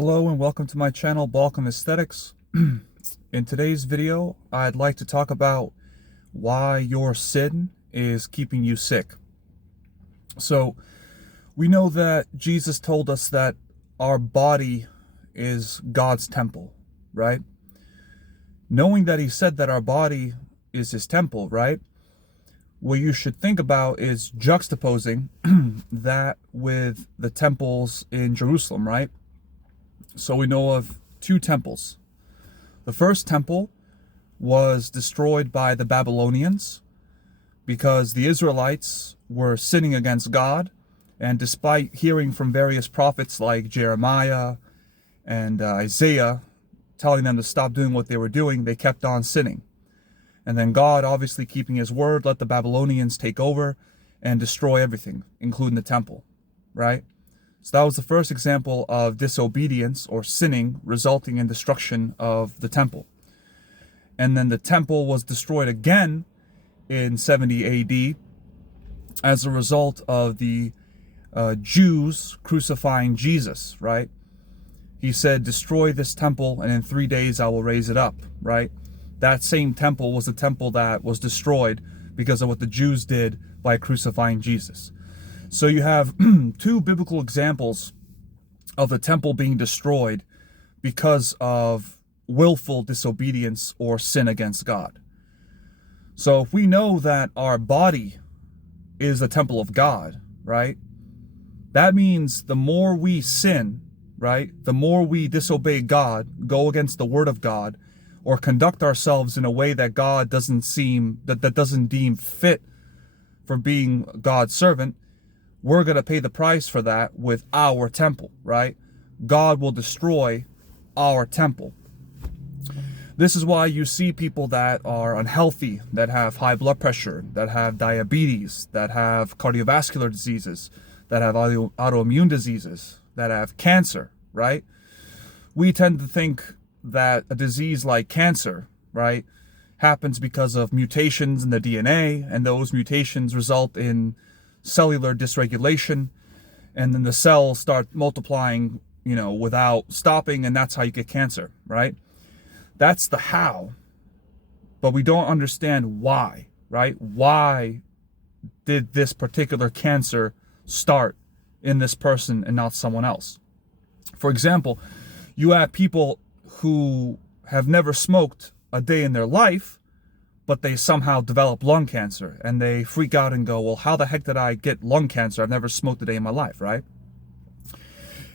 Hello and welcome to my channel, Balkan Aesthetics. In today's video, I'd like to talk about why your sin is keeping you sick. So, we know that Jesus told us that our body is God's temple, right? Knowing that he said that our body is his temple, right? What you should think about is juxtaposing that with the temples in Jerusalem, right? So we know of two temples. The first temple was destroyed by the Babylonians because the Israelites were sinning against God, and despite hearing from various prophets like Jeremiah and Isaiah telling them to stop doing what they were doing, they kept on sinning. And then God, obviously keeping his word, let the Babylonians take over and destroy everything, including the temple, right? So that was the first example of disobedience or sinning resulting in destruction of the temple. And then the temple was destroyed again in 70 AD as a result of the Jews crucifying Jesus, right? He said, destroy this temple and in 3 days I will raise it up, right? That same temple was the temple that was destroyed because of what the Jews did by crucifying Jesus. So you have two biblical examples of the temple being destroyed because of willful disobedience or sin against God. So if we know that our body is the temple of God, right? That means the more we sin, right? The more we disobey God, go against the word of God, or conduct ourselves in a way that God doesn't deem fit for being God's servant, we're going to pay the price for that with our temple, right? God will destroy our temple. This is why you see people that are unhealthy, that have high blood pressure, that have diabetes, that have cardiovascular diseases, that have autoimmune diseases, that have cancer, right? We tend to think that a disease like cancer, right, happens because of mutations in the DNA, and those mutations result in cellular dysregulation, and then the cells start multiplying, without stopping, and that's how you get cancer, right? That's the how, but we don't understand why, right? Why did this particular cancer start in this person and not someone else? For example, you have people who have never smoked a day in their life, but they somehow develop lung cancer, and they freak out and go, well, how the heck did I get lung cancer? I've never smoked a day in my life, right?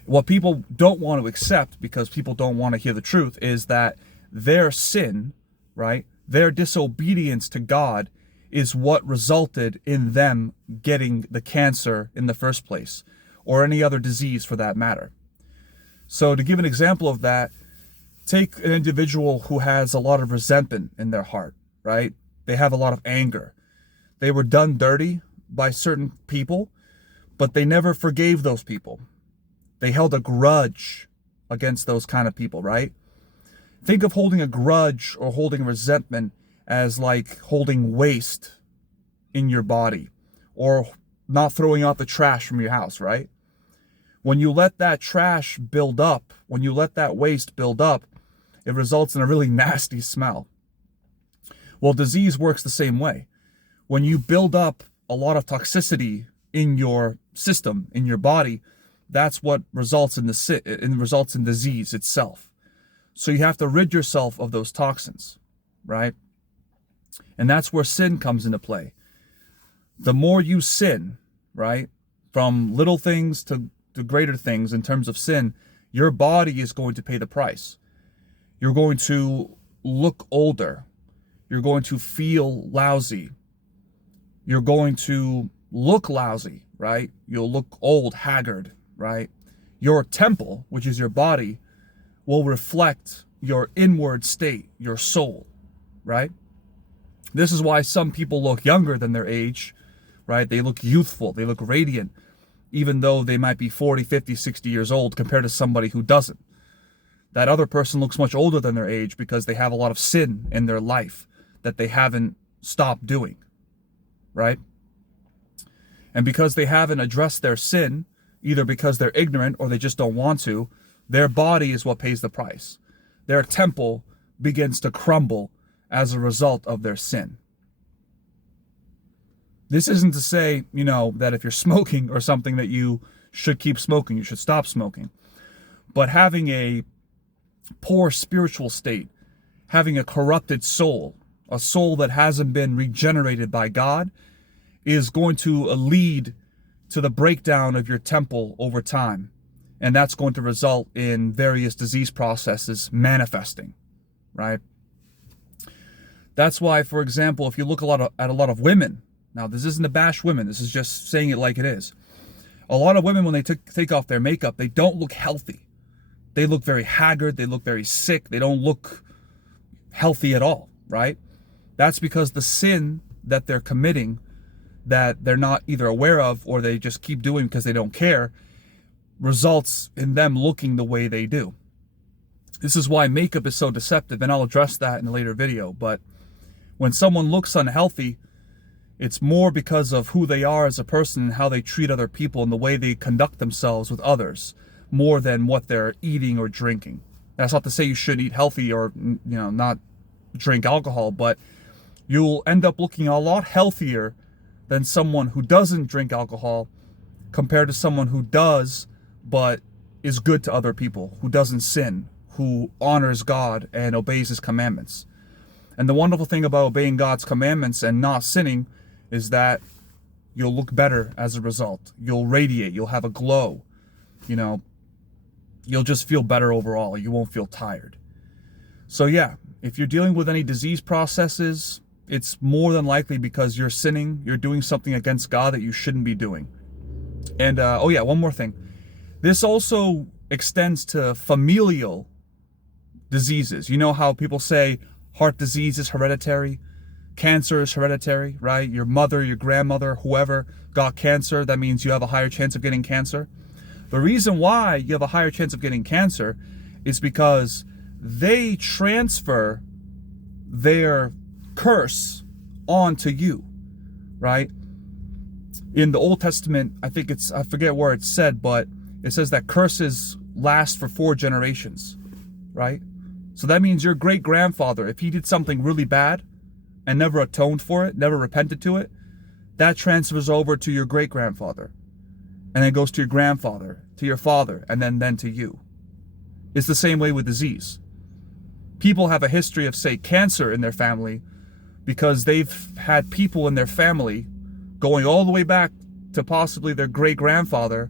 What people don't want to accept, because people don't want to hear the truth, is that their sin, right, their disobedience to God is what resulted in them getting the cancer in the first place, or any other disease for that matter. So to give an example of that, take an individual who has a lot of resentment in their heart, right? They have a lot of anger. They were done dirty by certain people, but they never forgave those people. They held a grudge against those kind of people, right? Think of holding a grudge or holding resentment as like holding waste in your body, or not throwing out the trash from your house, right? When you let that trash build up, when you let that waste build up, it results in a really nasty smell. Well, disease works the same way. When you build up a lot of toxicity in your system, in your body, that's what results in disease itself. So you have to rid yourself of those toxins, right? And that's where sin comes into play. The more you sin, right, from little things to greater things in terms of sin, your body is going to pay the price. You're going to look older. You're going to feel lousy. You're going to look lousy, right? You'll look old, haggard, right? Your temple, which is your body, will reflect your inward state, your soul, right? This is why some people look younger than their age, right? They look youthful, they look radiant, even though they might be 40, 50, 60 years old compared to somebody who doesn't. That other person looks much older than their age because they have a lot of sin in their life that they haven't stopped doing, right? And because they haven't addressed their sin, either because they're ignorant or they just don't want to, Their body is what pays the price. Their temple begins to crumble as a result of their sin. This isn't to say, that if you're smoking or something that you should keep smoking, you should stop smoking. But having a poor spiritual state, having a corrupted soul, a soul that hasn't been regenerated by God, is going to lead to the breakdown of your temple over time. And that's going to result in various disease processes manifesting, right? That's why, for example, if you look at a lot of women, now this isn't to bash women, this is just saying it like it is. A lot of women, when they take off their makeup, they don't look healthy. They look very haggard, they look very sick, they don't look healthy at all, right? That's because the sin that they're committing, that they're not either aware of or they just keep doing because they don't care, results in them looking the way they do. This is why makeup is so deceptive, and I'll address that in a later video. But when someone looks unhealthy, it's more because of who they are as a person and how they treat other people and the way they conduct themselves with others, more than what they're eating or drinking. That's not to say you should eat healthy or not drink alcohol, but you'll end up looking a lot healthier than someone who doesn't drink alcohol compared to someone who does but is good to other people, who doesn't sin, who honors God and obeys his commandments. And the wonderful thing about obeying God's commandments and not sinning is that you'll look better as a result. You'll radiate, you'll have a glow, you'll just feel better overall. You won't feel tired. So yeah, if you're dealing with any disease processes, it's more than likely because you're sinning, you're doing something against God that you shouldn't be doing. And one more thing. This also extends to familial diseases. You know how people say heart disease is hereditary, cancer is hereditary, right? Your mother, your grandmother, whoever got cancer, that means you have a higher chance of getting cancer. The reason why you have a higher chance of getting cancer is because they transfer their curse onto you, right? In the Old Testament, I forget where it's said, but it says that curses last for 4 generations, right? So that means your great-grandfather, if he did something really bad and never atoned for it, never repented to it, that transfers over to your great-grandfather. And then goes to your grandfather, to your father, and then to you. It's the same way with disease. People have a history of, say, cancer in their family because they've had people in their family going all the way back to possibly their great-grandfather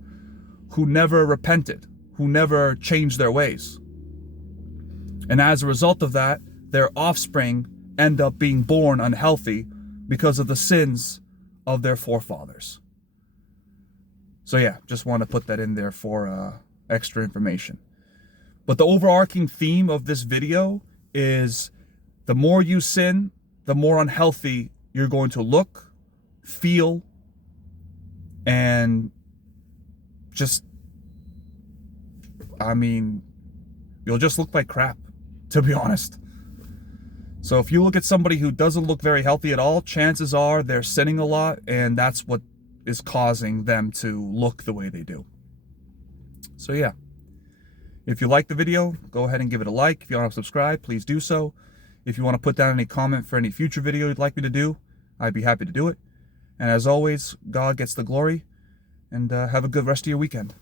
who never repented, who never changed their ways. And as a result of that, their offspring end up being born unhealthy because of the sins of their forefathers. So yeah, just want to put that in there for extra information. But the overarching theme of this video is the more you sin, the more unhealthy you're going to look, feel, and you'll just look like crap, to be honest. So if you look at somebody who doesn't look very healthy at all, chances are they're sinning a lot, and that's what is causing them to look the way they do. So yeah, if you like the video, go ahead and give it a like. If you want to subscribe, please do so. If you want to put down any comment for any future video you'd like me to do, I'd be happy to do it. And as always, God gets the glory, and have a good rest of your weekend.